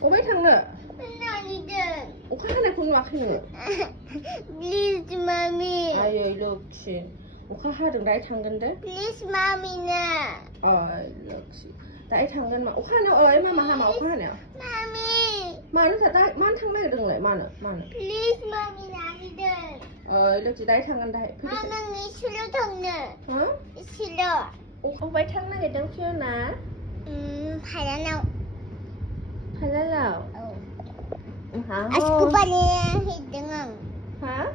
오빠 탕나. 아니든. 오빠 하나 공부 막히는. Please, mommy. 아유 이렇게. 오빠 하등 나이 탕근데. Please, mommy나. 이렇게. 나이 탕근 막. 오빠는 얼마 하마 오빠는. Mommy. 마는 다 만 탕나 등 래 마는. Please, mommy, 아니든. 이렇게 나이 탕근 다 해. 마망이 싫어 덕네. 어? 싫어. 오빠 탕나 등 피어나. 바나나. 할랄라. hả 아스쿠 바나나 히딩. hả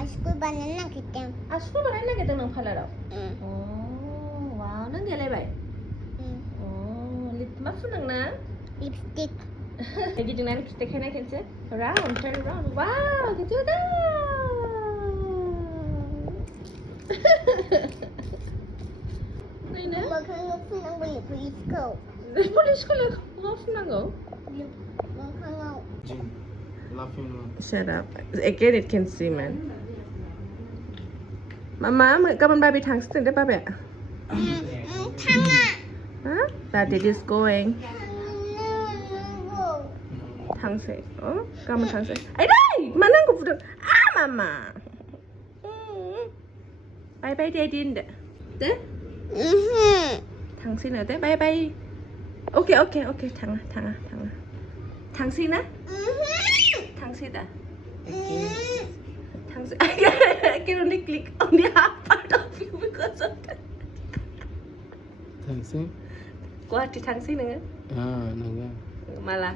아스쿠 바나나 히딩. 아스쿠 바나나 cái tương phải là đâu 응. wow nó nghe lại vậy lip muffin đằng nè 립스틱. cái đằng này lipstick hay này cái gì around turn around wow cái chỗ đó này nè 엄마 그거 푸는 거 입고. police color không năng ngủ 엄마 Jin, laughing. shut up again it can see man mama mời các bạn ba bị thằng sinh đấy ba bè 탕아. hả that it is going 탕아. thằng sẽ cầm thằng sẽ ấy đây mà năng cục được mama bay bay đây đi đấy thằng xin ở đấy bay bay ok thằng xin á thằng xin à thằng xin I can only click on the half part of you because of that Thanks, eh? quá thì thằng xin nữa Naga. malah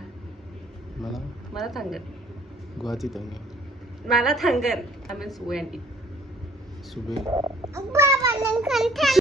Malah, thằng gần Guwahati tanya. malah thằng gần I mean when it Sube. 오빠 발른 컨텐츠.